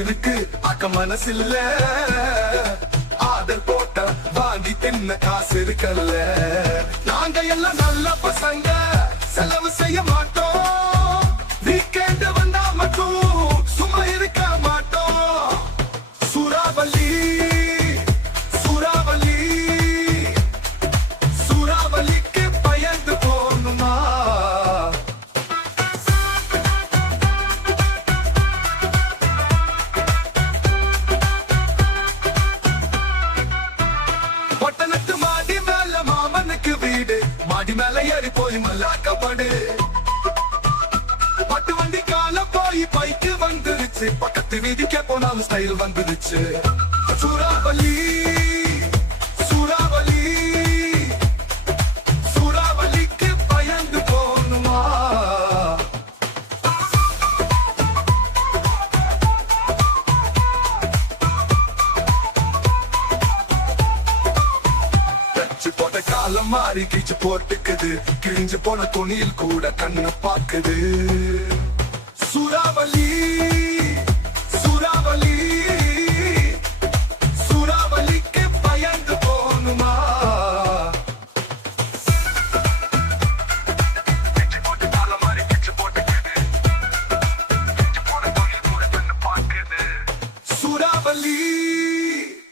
இருக்கு அக்க மனசில்ல ஆதல் போட்ட வாங்கி தின்ன காசு இருக்கல்ல. நாங்க எல்லாம் நல்ல பசங்க, செலவு செய்ய மாட்டோம். வீக்கெண்ட் வந்தா மட்டும் சும்மா இருக்க மாட்டோம். சூறாவளி சூறாவளி சூறாவளிக்கு பயந்து போகணுமா? பட்டணத்து மாடி மேல மாமனுக்கு வீடு, மாடி மேல ஏறி போய் மல்லாக்கப்படு. பட்டு வண்டி கால போய் பைக்கு வந்துருச்சு, பக்கத்து வீதிக்கே போனாலும் ஸ்டைல் வந்துருச்சு. சூறாவளி சூறாவளி சூறாவளிக்கு பயந்து போகணுமா? போட்ட காலம் மாறி கீச்சு போட்டுக்குது, கிழிஞ்சு போன துணியில் கூட கண்ணு பாக்குது.